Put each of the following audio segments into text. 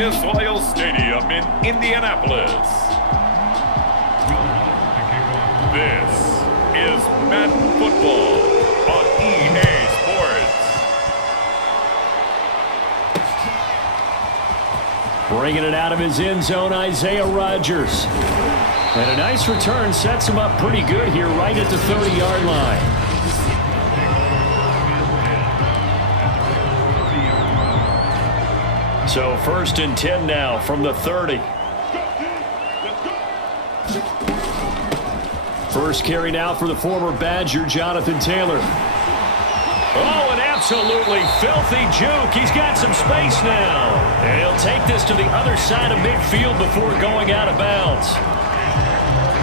Lucas Oil Stadium in Indianapolis. This is Madden Football on EA Sports. Bringing it out of his end zone, Isaiah Rodgers. And a nice return sets him up pretty good here right at the 30-yard line. So 1st and 10 now from the 30. First carry now for the former Badger, Jonathan Taylor. Oh, an absolutely filthy juke. He's got some space now. And he'll take this to the other side of midfield before going out of bounds.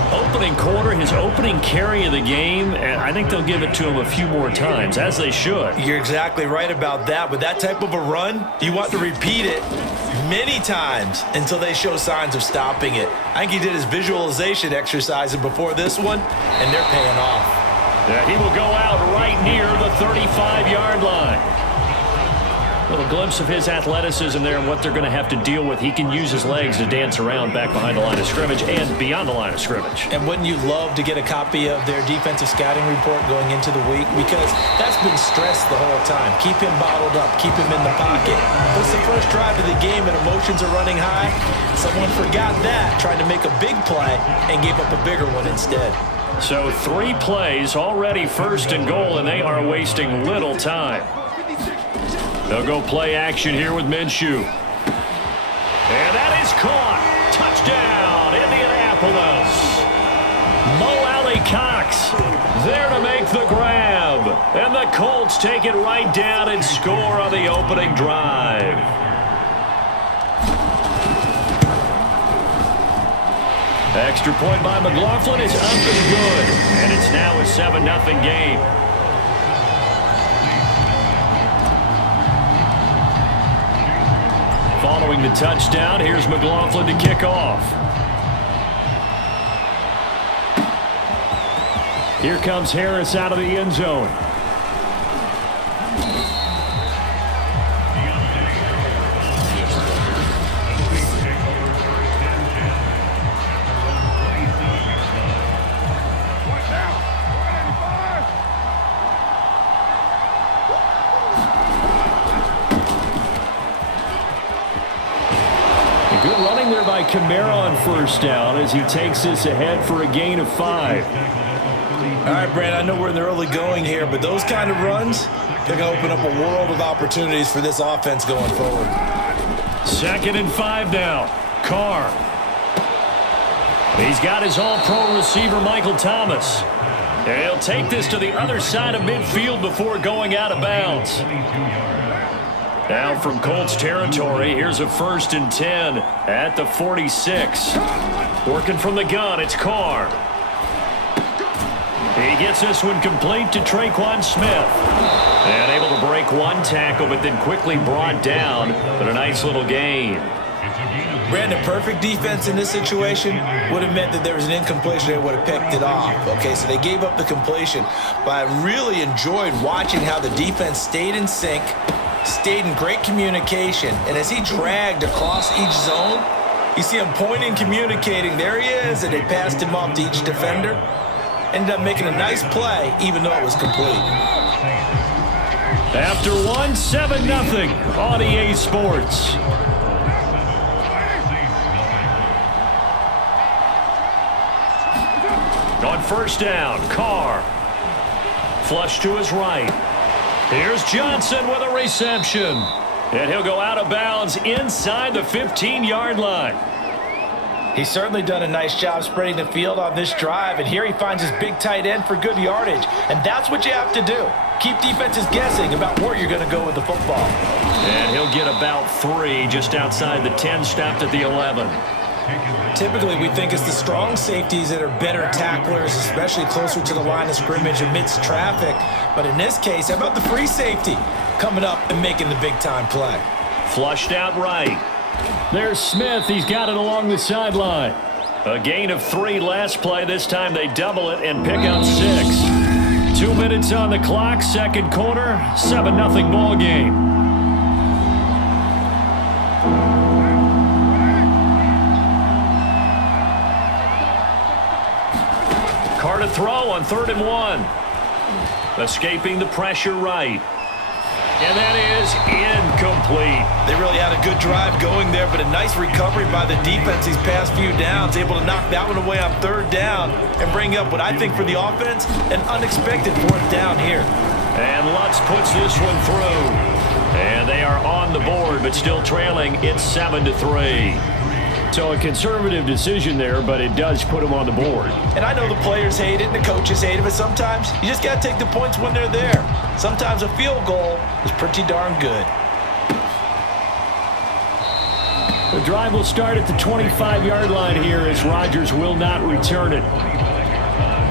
Opening quarter, his opening carry of the game, and I think they'll give it to him a few more times, as they should. You're exactly right about that. With that type of a run, you want to repeat it many times until they show signs of stopping it. I think he did his visualization exercises before this one, and they're paying off. Yeah, he will go out right near the 35-yard line. A little glimpse of his athleticism there and what they're going to have to deal with. He can use his legs to dance around back behind the line of scrimmage and beyond the line of scrimmage. And wouldn't you love to get a copy of their defensive scouting report going into the week? Because that's been stressed the whole time. Keep him bottled up. Keep him in the pocket. It's the first drive of the game and emotions are running high. Someone forgot that, trying to make a big play and gave up a bigger one instead. So 3 plays, already 1st and goal, and they are wasting little time. They'll go play action here with Minshew. And that is caught. Touchdown, Indianapolis. Mo Alley Cox there to make the grab. And the Colts take it right down and score on the opening drive. Extra point by McLaughlin is up and good. And it's now a 7-0 game. Following the touchdown, here's McLaughlin to kick off. Here comes Harris out of the end zone. Good running there by Kamara on 1st down as he takes this ahead for a gain of 5. All right, Brand, I know we're in the early going here, but those kind of runs, they're going to open up a world of opportunities for this offense going forward. 2nd and 5 now. Carr. He's got his all-pro receiver, Michael Thomas. And he'll take this to the other side of midfield before going out of bounds. Now from Colts territory, here's a 1st and 10 at the 46. Working from the gun, it's Carr. He gets this one complete to Traquan Smith. And able to break one tackle, but then quickly brought down. But a nice little gain. Brandon, perfect defense in this situation would have meant that there was an incompletion. They would have picked it off. Okay, so they gave up the completion. But I really enjoyed watching how the defense stayed in sync, stayed in great communication, and as he dragged across each zone, you see him pointing, communicating. There he is, and they passed him off to each defender. Ended up making a nice play, even though it was complete. After 7-0 on EA Sports. On 1st down, Carr. Flush to his right. Here's Johnson with a reception. And he'll go out of bounds inside the 15-yard line. He's certainly done a nice job spreading the field on this drive, and here he finds his big tight end for good yardage. And that's what you have to do. Keep defenses guessing about where you're going to go with the football. And he'll get about 3 just outside the 10, stopped at the 11. Typically, we think it's the strong safeties that are better tacklers, especially closer to the line of scrimmage amidst traffic. But in this case, how about the free safety coming up and making the big-time play? Flushed out right. There's Smith. He's got it along the sideline. A gain of 3 last play. This time they double it and pick up 6. 2 minutes on the clock, 2nd quarter, 7-0 ball game. Carr to throw on 3rd and 1. Escaping the pressure right. And that is incomplete. They really had a good drive going there, but a nice recovery by the defense these past few downs, able to knock that one away on 3rd down and bring up what I think for the offense, an unexpected 4th down here. And Lutz puts this one through. And they are on the board, but still trailing. It's 7-3. So a conservative decision there, but it does put them on the board. And I know the players hate it and the coaches hate it, but sometimes you just got to take the points when they're there. Sometimes a field goal is pretty darn good. The drive will start at the 25-yard line here as Rodgers will not return it.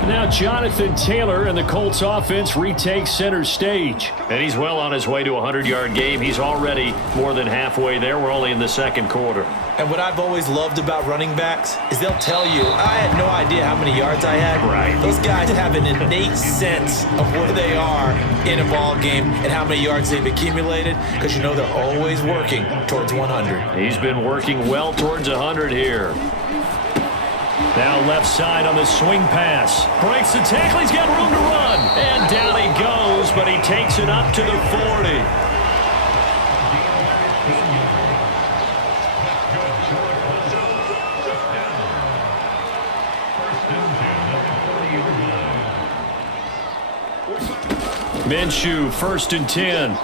Now Jonathan Taylor and the Colts offense retakes center stage. And he's well on his way to a 100-yard game. He's already more than halfway there. We're only in the 2nd quarter. And what I've always loved about running backs is they'll tell you, I had no idea how many yards I had. Right. Those guys have an innate sense of where they are in a ball game and how many yards they've accumulated because you know they're always working towards 100. He's been working well towards 100 here. Now left side on the swing pass. Breaks the tackle. He's got room to run. And down he goes, but he takes it up to the 40. Minshew, 1st and 10.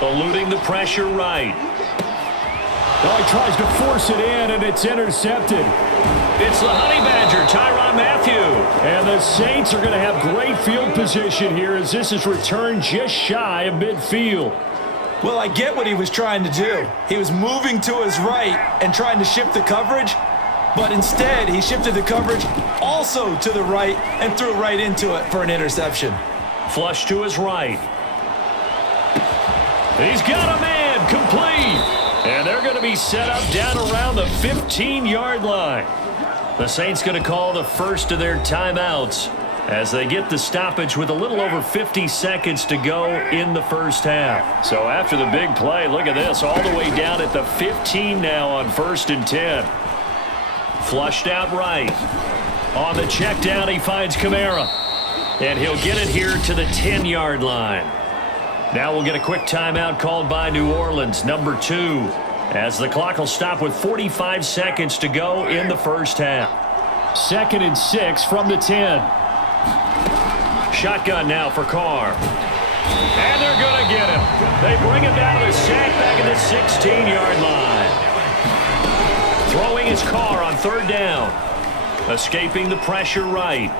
Eluding the pressure right. Oh, he tries to force it in, and it's intercepted. It's the Honey Badger, Tyrann Mathieu. And the Saints are going to have great field position here as this is returned just shy of midfield. Well, I get what he was trying to do. He was moving to his right and trying to shift the coverage, but instead he shifted the coverage also to the right and threw right into it for an interception. Flush to his right. He's got a man, complete. And they're going to be set up down around the 15-yard line. The Saints going to call the first of their timeouts as they get the stoppage with a little over 50 seconds to go in the first half. So after the big play, look at this, all the way down at the 15 now on 1st and 10. Flushed out right. On the check down, he finds Kamara. And he'll get it here to the 10-yard line. Now we'll get a quick timeout called by New Orleans, number 2, as the clock will stop with 45 seconds to go in the first half. 2nd and 6 from the 10. Shotgun now for Carr. And they're going to get him. They bring him down to the sack back at the 16-yard line. Throwing his Carr on 3rd down. Escaping the pressure right.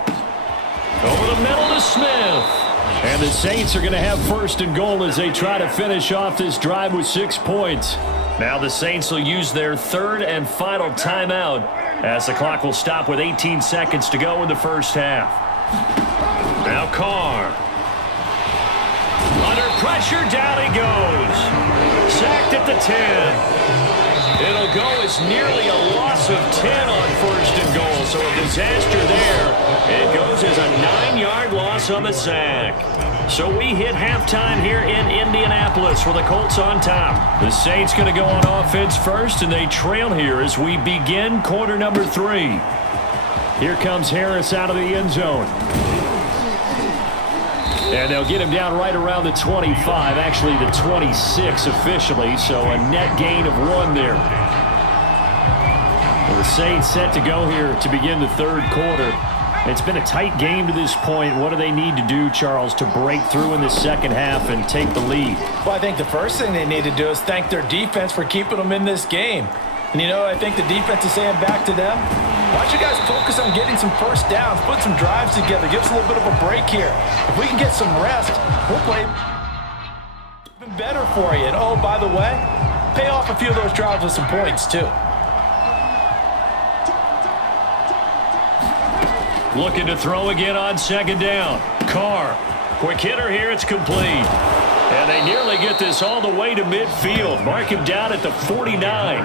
Over the middle to Smith. And the Saints are going to have 1st and goal as they try to finish off this drive with 6 points. Now the Saints will use their 3rd and final timeout as the clock will stop with 18 seconds to go in the first half. Now Carr. Under pressure, down he goes. Sacked at the 10. It'll go as nearly a loss of 10 on 1st and goal, so a disaster there. It goes as a 9-yard loss on the sack. So we hit halftime here in Indianapolis with the Colts on top. The Saints going to go on offense first, and they trail here as we begin quarter number 3. Here comes Harris out of the end zone. And they'll get him down right around the 25, actually the 26 officially, so a net gain of 1 there. Well, the Saints set to go here to begin the 3rd quarter. It's been a tight game to this point. What do they need to do, Charles, to break through in the second half and take the lead? Well, I think the first thing they need to do is thank their defense for keeping them in this game. And, you know, I think the defense is saying back to them, why don't you guys focus on getting some first downs, put some drives together, give us a little bit of a break here. If we can get some rest, we'll play even better for you. And, oh, by the way, pay off a few of those drives with some points, too. Looking to throw again on 2nd down. Carr, quick hitter here, it's complete. And they nearly get this all the way to midfield. Mark him down at the 49.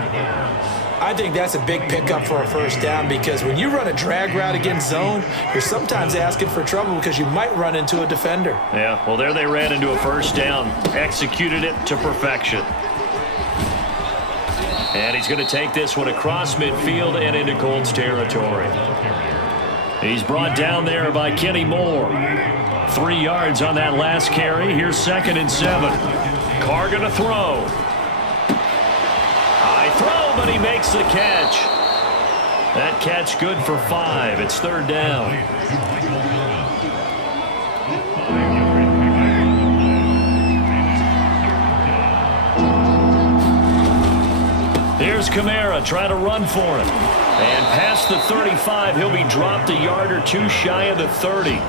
I think that's a big pickup for a first down because when you run a drag route against zone, you're sometimes asking for trouble because you might run into a defender. Yeah, well, there they ran into a first down. Executed it to perfection. And he's going to take this one across midfield and into Colts territory. He's brought down there by Kenny Moore. 3 yards on that last carry. Here's 2nd and 7. Carr going to throw. High throw, but he makes the catch. That catch good for 5. It's 3rd down. Here's Kamara trying to run for it. And past the 35, he'll be dropped a yard or 2 shy of the 30.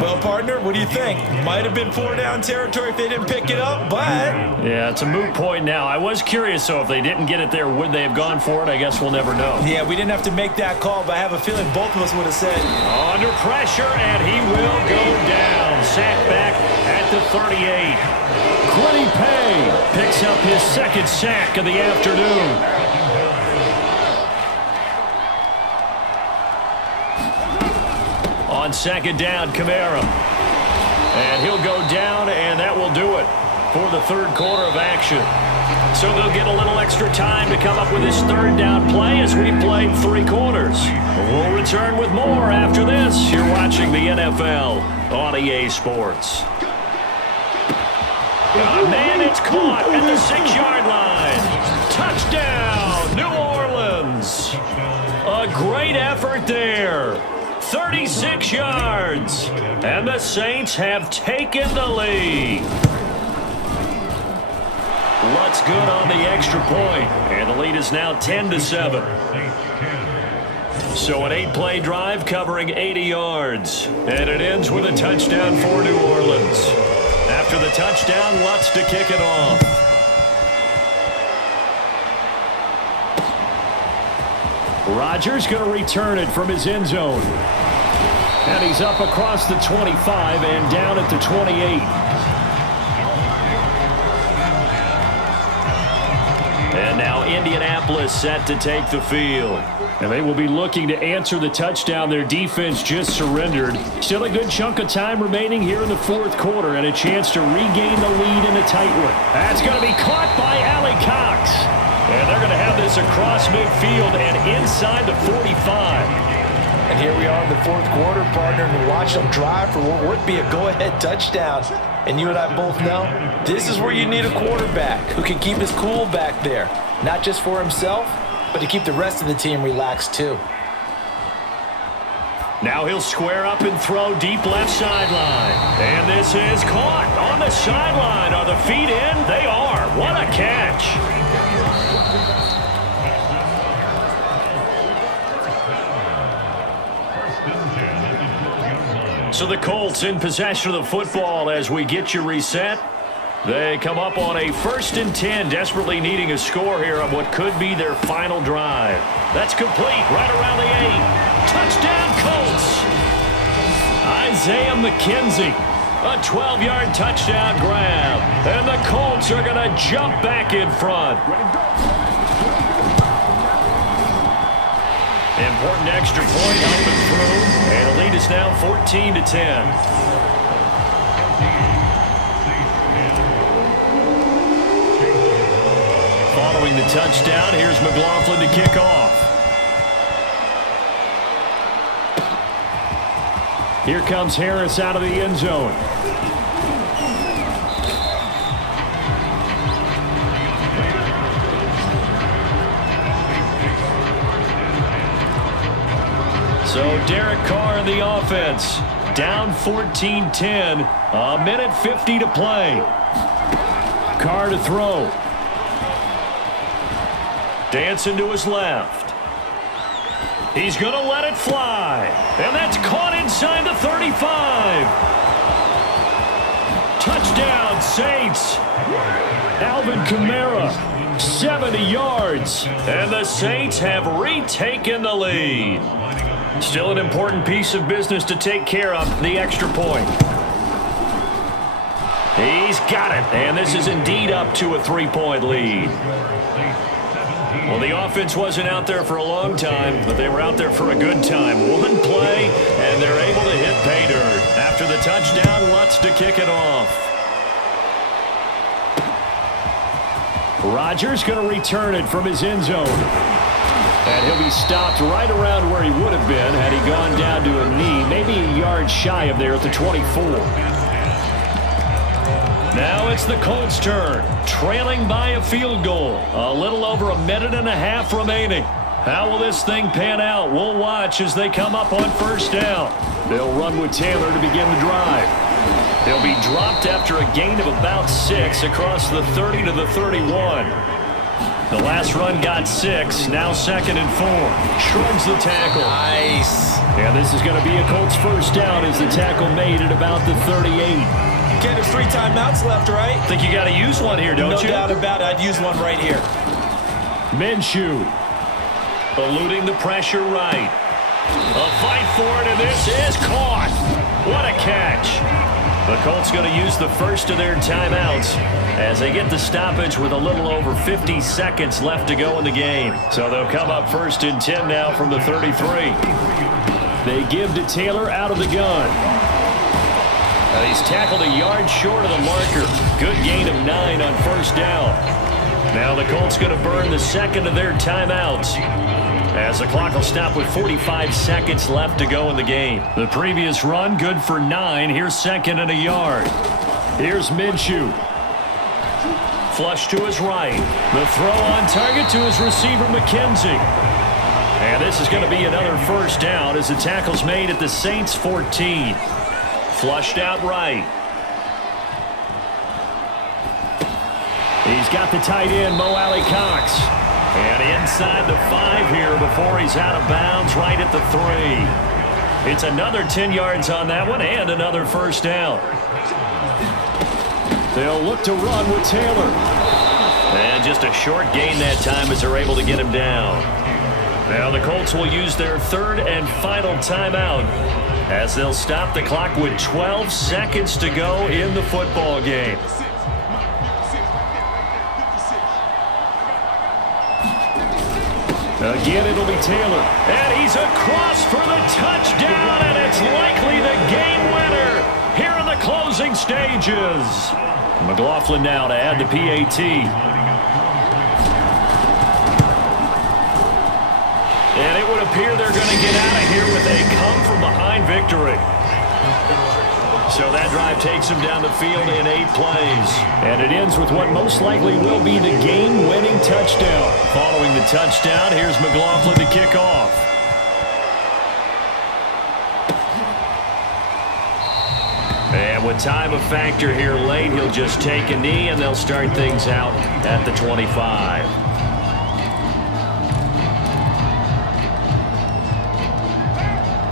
Well, partner, what do you think? Might have been 4-down territory if they didn't pick it up, but... Yeah, it's a moot point now. I was curious, though, if they didn't get it there, would they have gone for it? I guess we'll never know. Yeah, we didn't have to make that call, but I have a feeling both of us would have said... Under pressure, and he will go down. Sacked back at the 38. Quiddy Pay picks up his 2nd sack of the afternoon. On 2nd down, Kamara. And he'll go down, and that will do it for the 3rd quarter of action. So they'll get a little extra time to come up with this 3rd down play as we played 3 quarters. We'll return with more after this. You're watching the NFL on EA Sports. Man, it's caught at the 6-yard line. Touchdown, New Orleans. A great effort there. 36 yards. And the Saints have taken the lead. Lutz good on the extra point. And the lead is now 10-7. So an 8-play drive covering 80 yards. And it ends with a touchdown for New Orleans. After the touchdown, Lutz to kick it off. Rodgers going to return it from his end zone. And he's up across the 25 and down at the 28. And now Indianapolis set to take the field. And they will be looking to answer the touchdown their defense just surrendered. Still a good chunk of time remaining here in the 4th quarter and a chance to regain the lead in a tight one. That's going to be caught by Allie Cox. And they're going to have this across midfield and inside the 45. And here we are in the 4th quarter, partner, and watch them drive for what would be a go-ahead touchdown. And you and I both know this is where you need a quarterback who can keep his cool back there. Not just for himself, but to keep the rest of the team relaxed too. Now he'll square up and throw deep left sideline. And this is caught on the sideline. Are the feet in? They are. What a catch. So the Colts in possession of the football as we get you reset. They come up on a 1st and 10, desperately needing a score here on what could be their final drive. That's complete right around the 8. Touchdown Colts. Isaiah McKenzie, a 12-yard touchdown grab. And the Colts are going to jump back in front. Important extra point helping through. And the lead is now 14-10. Following the touchdown, here's McLaughlin to kick off. Here comes Harris out of the end zone. So Derek Carr in the offense. Down 14-10. A minute 50 to play. Carr to throw. Dancing to his left. He's going to let it fly. And that's caught inside the 35. Touchdown, Saints. Alvin Kamara, 70 yards. And the Saints have retaken the lead. Still an important piece of business to take care of, the extra point. He's got it. And this is indeed up to a 3-point lead. Well, the offense wasn't out there for a long time, but they were out there for a good time. One play, and they're able to hit pay dirt. After the touchdown, Lutz to kick it off. Rodgers going to return it from his end zone. And he'll be stopped right around where he would have been had he gone down to a knee, maybe a yard shy of there at the 24. Now it's the Colts' turn, trailing by a field goal. A little over a minute and a half remaining. How will this thing pan out? We'll watch as they come up on first down. They'll run with Taylor to begin the drive. They'll be dropped after a gain of about 6 across the 30 to the 31. The last run got 6, now 2nd and 4. Shrugs the tackle. Nice. And this is going to be a Colts first down as the tackle made at about the 38. Again, there's 3 timeouts left, right? Think you got to use one here, don't you? No doubt about it. I'd use one right here. Minshew eluding the pressure right. A fight for it, and this is caught. What a catch. The Colts going to use the first of their timeouts as they get the stoppage with a little over 50 seconds left to go in the game. So they'll come up 1st and 10 now from the 33. They give to Taylor out of the gun. He's tackled a yard short of the marker. Good gain of 9 on first down. Now the Colts going to burn the second of their timeouts as the clock will stop with 45 seconds left to go in the game. The previous run good for 9. Here's 2nd and a yard. Here's Minshew. Flush to his right. The throw on target to his receiver, McKenzie. And this is going to be another first down as the tackle's made at the Saints' 14. Flushed out right. He's got the tight end, Mo Alley-Cox. And inside the 5 here before he's out of bounds right at the 3. It's another 10 yards on that one and another first down. They'll look to run with Taylor. And just a short gain that time as they're able to get him down. Now the Colts will use their 3rd and final timeout as they'll stop the clock with 12 seconds to go in the football game. Again, it'll be Taylor. And he's across for the touchdown, and it's likely the game winner here in the closing stages. McLaughlin now to add the PAT. And it would appear they're going to get out of here with a come-from-behind victory. So that drive takes him down the field in 8 plays. And it ends with what most likely will be the game-winning touchdown. Following the touchdown, here's McLaughlin to kick off. And with time a factor here late, he'll just take a knee and they'll start things out at the 25.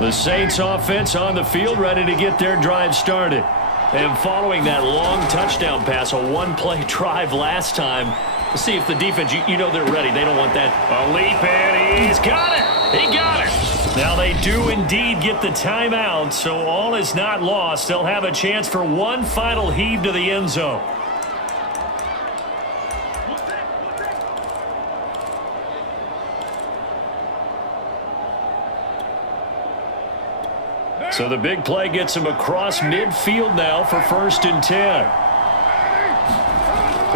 The Saints offense on the field ready to get their drive started. And following that long touchdown pass, a 1-play drive last time, let's see if the defense, you know they're ready. They don't want that. A leap, and he's got it. He got it. Now they do indeed get the timeout, so all is not lost. They'll have a chance for one final heave to the end zone. So the big play gets him across midfield now for 1st and 10.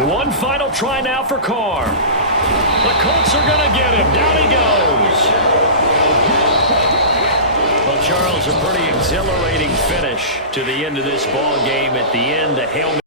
One final try now for Carr. The Colts are going to get him. Down he goes. Well, Charles, a pretty exhilarating finish to the end of this ball game. At the end, the Hail Mary.